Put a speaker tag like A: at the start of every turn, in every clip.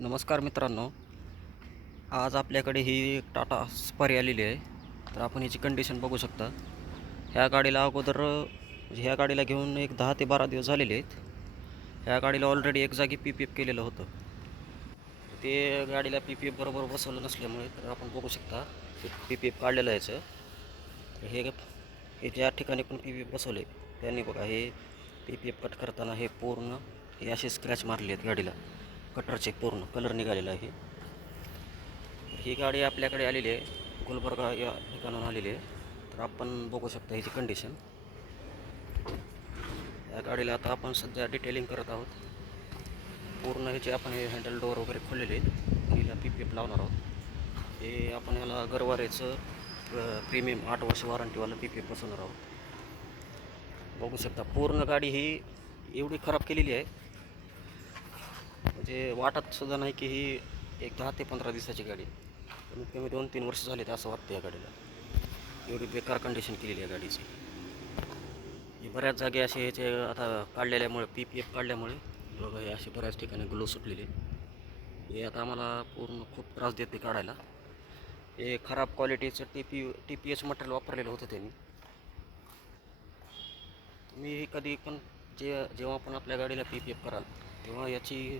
A: नमस्कार मित्रांनो. आज आपल्याकडे ही एक टाटा स्पारी आलेली आहे. तर आपण याची कंडिशन बघू शकता. ह्या गाडीला अगोदर म्हणजे ह्या गाडीला घेऊन एक दहा ते बारा दिवस झालेले आहेत. ह्या गाडीला ऑलरेडी एक जागी पी पी एफ केलेलं होतं. ते गाडीला पी पी एफ बरोबर बसवलं नसल्यामुळे तर आपण बघू शकता पी पी एफ काढलेलं आहे याचं. तर हे हे ज्या ठिकाणी पण पी पी एफ बसवले त्यांनी बघा हे पी पी एफ कट करताना हे पूर्ण हे असे स्क्रॅच मारले आहेत गाडीला. कटरचे पूर्ण कलर निघालेला आहे. ही गाडी आपल्याकडे आलेली आहे. गुलबर्गा या ठिकाणून आलेली आहे. तर आपण बघू शकता ह्याची कंडिशन या गाडीला आता आपण सध्या डिटेलिंग करत आहोत. पूर्ण ह्याचे आपण हे हँडल डोअर वगैरे खोललेले आहेत. हिला पी पी लावणार आहोत. हे आपण याला गरवारेचं प्रीमियम आठ वर्ष वॉरंटीवालं पी पी बसवणार आहोत. बघू शकता पूर्ण गाडी ही एवढी खराब केलेली आहे. म्हणजे वाटत सुद्धा नाही की ही एक दहा ते पंधरा दिवसाची गाडी कमीत कमी दोन तीन वर्ष झाले असं वाटतं या गाडीला. एवढी बेकार कंडिशन केलेली आहे गाडीची. ही बऱ्याच जागी असे ह्याचे आता काढलेल्यामुळे पी पी एफ काढल्यामुळे बघा हे असे बऱ्याच ठिकाणी ग्लो सुटलेले. हे आता आम्हाला पूर्ण खूप त्रास देते काढायला. हे खराब क्वालिटीचं T P T P H material वापरलेलं होतं त्यांनी. तुम्ही कधी पण जे जेव्हा पण आपल्या गाडीला पी पी एफ कराल तेव्हा याची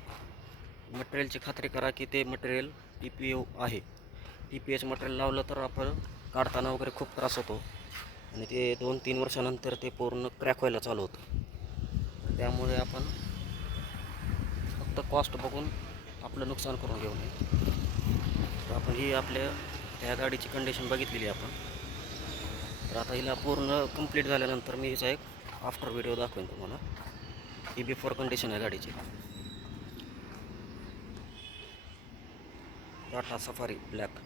A: मटेरियलची खात्री करा की ते मटेरियल टी पी ओ आहे. टी पी एच मटेरियल लावलं तर आपण काढताना वगैरे खूप त्रास होतो. आणि ते दोन तीन वर्षानंतर ते पूर्ण क्रॅक व्हायला चालू होतं. त्यामुळे आपण फक्त कॉस्ट बघून आपलं नुकसान करून घेऊ नये. तर आपण ही आपल्या त्या गाडीची कंडिशन बघितलेली आहे आपण. तर आता हिला पूर्ण कंप्लीट झाल्यानंतर मी हिचा एक आफ्टर व्हिडिओ दाखवेन तुम्हाला. ही बिफोर कंडिशन आहे गाडीची. Tata safari black